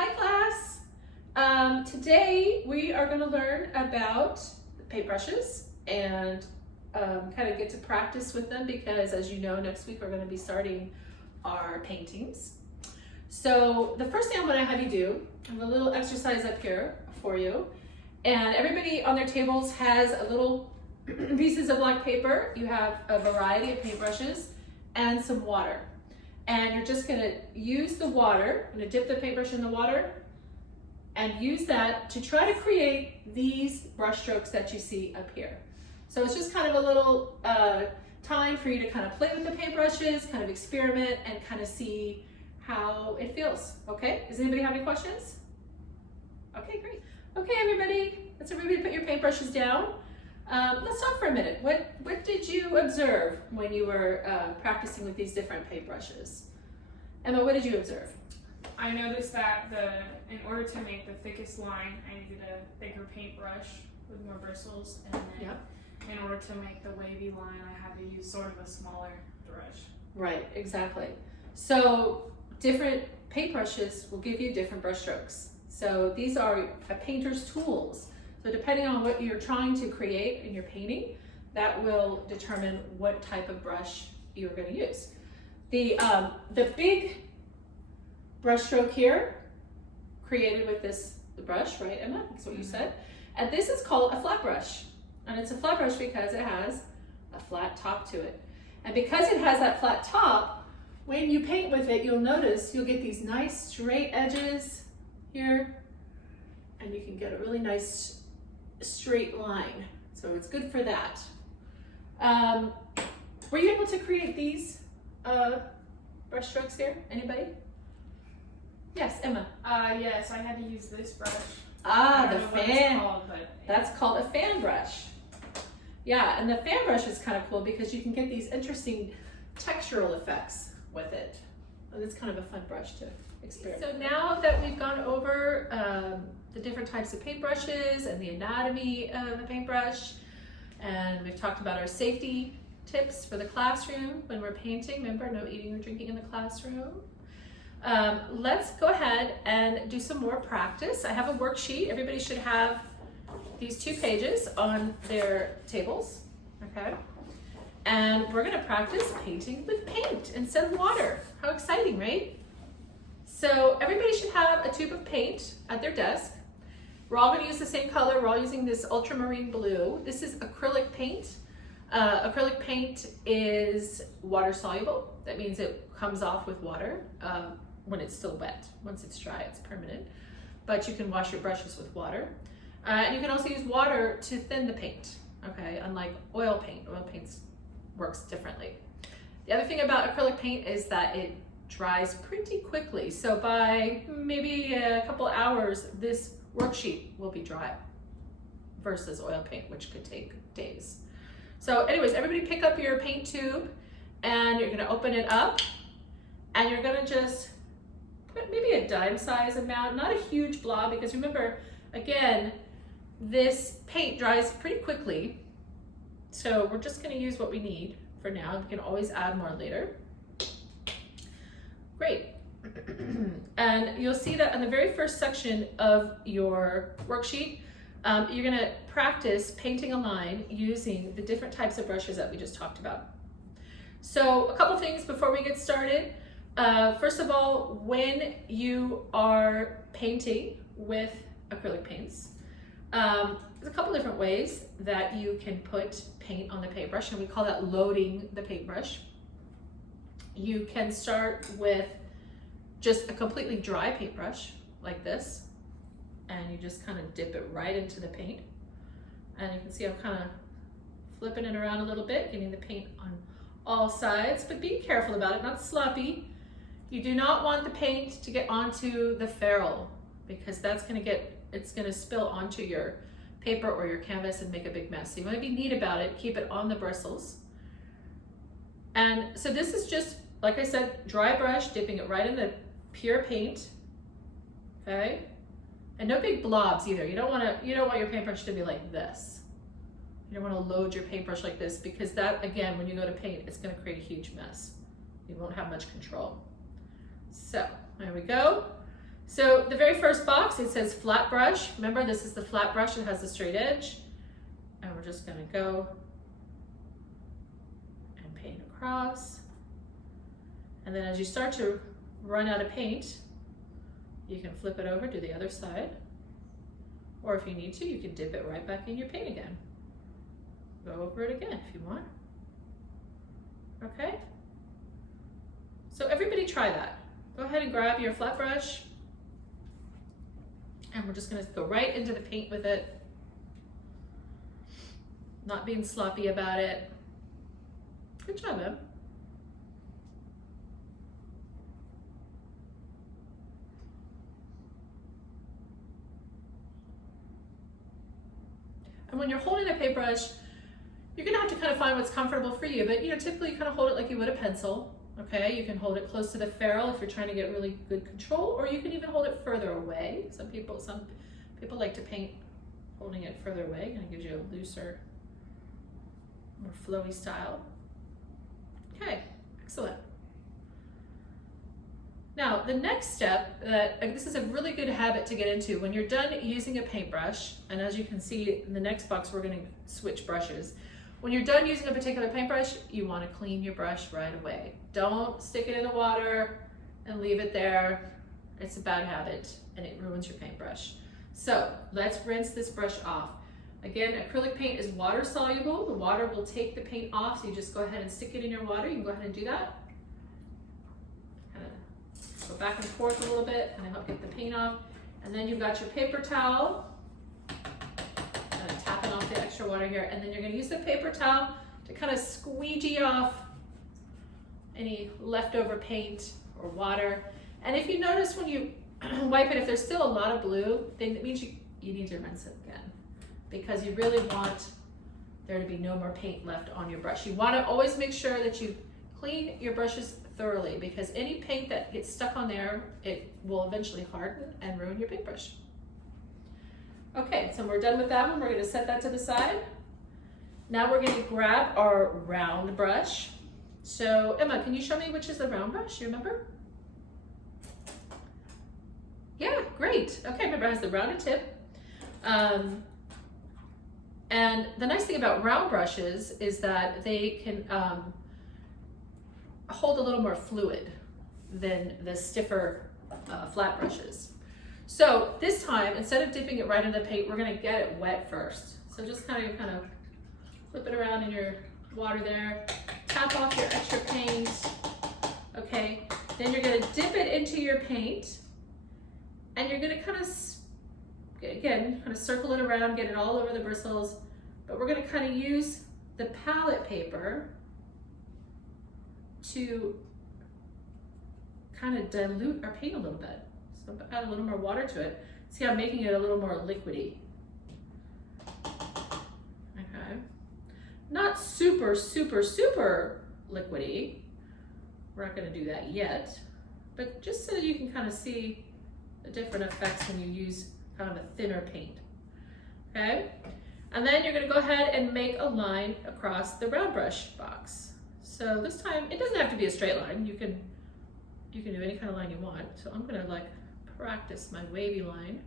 Hi class! Today we are going to learn about paintbrushes and kind of get to practice with them because, as you know, next week we're going to be starting our paintings. So the first thing I'm going to have you do, I have a little exercise up here for you, and everybody on their tables has a little pieces of black paper. You have a variety of paintbrushes and some water. And you're just gonna use the water, I'm gonna dip the paintbrush in the water and use that to try to create these brush strokes that you see up here. So it's just kind of a little time for you to kind of play with the paintbrushes, kind of experiment and kind of see how it feels, okay? Does anybody have any questions? Okay, great. Okay, everybody, let's everybody put your paintbrushes down. Let's talk for a minute. What did you observe when you were practicing with these different paintbrushes? Emma, what did you observe? I noticed that in order to make the thickest line, I needed a bigger paintbrush with more bristles, and then in order to make the wavy line, I had to use sort of a smaller brush. Right, exactly. So different paintbrushes will give you different brush strokes. So these are a painter's tools. So depending on what you're trying to create in your painting, that will determine what type of brush you're going to use. The big brush stroke here, created with this brush, right, Emma? That's what you said. And this is called a flat brush. And it's a flat brush because it has a flat top to it. And because it has that flat top, when you paint with it, you'll notice you'll get these nice straight edges here, and you can get a really nice straight line. So it's good for that. Were you able to create these brush strokes here? Anybody? Yes, Emma. Yes, I had to use this brush. The fan. That's called a fan brush. Yeah, and the fan brush is kind of cool because you can get these interesting textural effects with it. And it's kind of a fun brush to experiment. So now that we've gone over the different types of paintbrushes and the anatomy of a paintbrush, and we've talked about our safety tips for the classroom when we're painting. Remember, no eating or drinking in the classroom. Let's go ahead and do some more practice. I have a worksheet. Everybody should have these 2 pages on their tables, okay? And we're gonna practice painting with paint instead of water. How exciting, right? So everybody should have a tube of paint at their desk. We're all going to use the same color. We're all using this ultramarine blue. This is acrylic paint. Acrylic paint is water soluble. That means it comes off with water when it's still wet. Once it's dry, it's permanent. But you can wash your brushes with water. And you can also use water to thin the paint, okay? Unlike oil paint. Oil paint works differently. The other thing about acrylic paint is that it dries pretty quickly. So by maybe a couple hours, this worksheet will be dry versus oil paint, which could take days. So anyways, everybody pick up your paint tube and you're gonna open it up and you're gonna just put maybe a dime size amount, not a huge blob, because remember, again, this paint dries pretty quickly. So we're just gonna use what we need for now. We can always add more later. Great. And you'll see that on the very first section of your worksheet, you're going to practice painting a line using the different types of brushes that we just talked about. So a couple things before we get started. First of all, when you are painting with acrylic paints, there's a couple different ways that you can put paint on the paintbrush, and we call that loading the paintbrush. You can start with just a completely dry paintbrush like this, and you just kind of dip it right into the paint. And you can see I'm kind of flipping it around a little bit, getting the paint on all sides, but be careful about it, not sloppy. You do not want the paint to get onto the ferrule because it's gonna spill onto your paper or your canvas and make a big mess. So you wanna be neat about it, keep it on the bristles. And so this is just, like I said, dry brush, dipping it right in the pure paint, okay? And no big blobs either. You don't want your paintbrush to be like this. You don't want to load your paintbrush like this because that, again, when you go to paint, it's going to create a huge mess. You won't have much control. So there we go. So the very first box, it says flat brush. Remember, this is the flat brush that has the straight edge. And we're just gonna go and paint across. And then as you start to run out of paint, you can flip it over to the other side. Or if you need to, you can dip it right back in your paint again. Go over it again if you want. Okay? So everybody try that. Go ahead and grab your flat brush. And we're just gonna go right into the paint with it. Not being sloppy about it. Good job, Em. And when you're holding a paintbrush, you're gonna have to kind of find what's comfortable for you, but typically you kind of hold it like you would a pencil, okay? You can hold it close to the ferrule if you're trying to get really good control, or you can even hold it further away. Some people like to paint holding it further away, kind of gives you a looser, more flowy style. Okay, excellent. Now, the next step, this is a really good habit to get into. When you're done using a paintbrush, and as you can see in the next box, we're gonna switch brushes. When you're done using a particular paintbrush, you wanna clean your brush right away. Don't stick it in the water and leave it there. It's a bad habit and it ruins your paintbrush. So let's rinse this brush off. Again, acrylic paint is water soluble. The water will take the paint off, so you just go ahead and stick it in your water. You can go ahead and do that. Go back and forth a little bit and help get the paint off. And then you've got your paper towel. Kind of tapping off the extra water here. And then you're gonna use the paper towel to kind of squeegee off any leftover paint or water. And if you notice when you wipe it, if there's still a lot of blue, then it means you need to rinse it again, because you really want there to be no more paint left on your brush. You wanna always make sure that you clean your brushes thoroughly, because any paint that gets stuck on there, it will eventually harden and ruin your paintbrush. Okay, so we're done with that one. We're gonna set that to the side. Now we're gonna grab our round brush. So Emma, can you show me which is the round brush? You remember? Yeah, great. Okay, remember it has the rounded tip. And the nice thing about round brushes is that they can hold a little more fluid than the stiffer flat brushes. So this time, instead of dipping it right into the paint, we're gonna get it wet first. So just kind of flip it around in your water there, tap off your extra paint, okay? Then you're gonna dip it into your paint, and you're gonna kind of circle it around, get it all over the bristles, but we're gonna kind of use the palette paper to kind of dilute our paint a little bit. So add a little more water to it. See, I'm making it a little more liquidy. Okay. Not super, super, super liquidy. We're not gonna do that yet, but just so that you can kind of see the different effects when you use kind of a thinner paint. Okay? And then you're gonna go ahead and make a line across the round brush box. So this time, it doesn't have to be a straight line. You can do any kind of line you want. So I'm gonna practice my wavy line,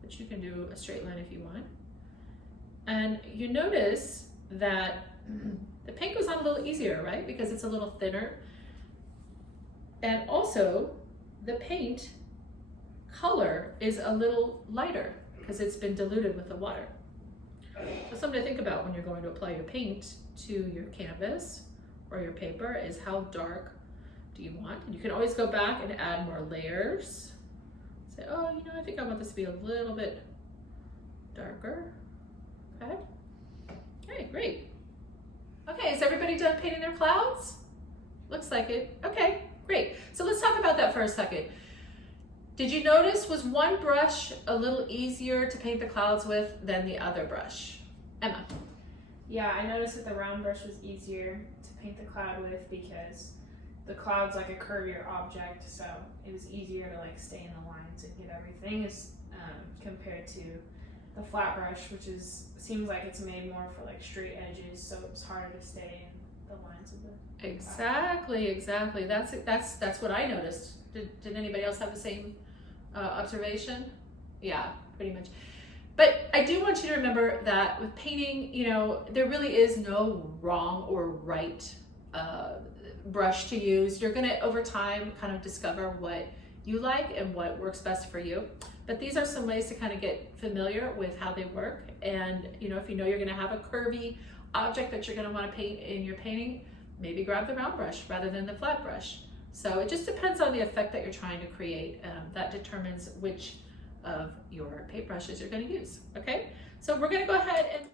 but you can do a straight line if you want. And you notice that the paint goes on a little easier, right? Because it's a little thinner. And also, the paint color is a little lighter because it's been diluted with the water. So something to think about when you're going to apply your paint to your canvas or your paper is how dark do you want? And you can always go back and add more layers. Say, oh, I think I want this to be a little bit darker. Okay. Okay, great. Okay, is everybody done painting their clouds? Looks like it. Okay, great. So let's talk about that for a second. Did you notice, was one brush a little easier to paint the clouds with than the other brush? Emma. Yeah, I noticed that the round brush was easier to paint the cloud with because the cloud's like a curvier object, so it was easier to stay in the lines and get everything as compared to the flat brush, which seems like it's made more for straight edges, so it's harder to stay in the lines of the Exactly. That's what I noticed. Did anybody else have the same observation. Yeah, pretty much. But I do want you to remember that with painting, you know, there really is no wrong or right brush to use. You're gonna, over time, kind of discover what you like and what works best for you. But these are some ways to kind of get familiar with how they work. And, you know, if you know you're gonna have a curvy object that you're gonna wanna paint in your painting, maybe grab the round brush rather than the flat brush. So it just depends on the effect that you're trying to create. That determines which of your paintbrushes you're going to use. Okay, so we're going to go ahead and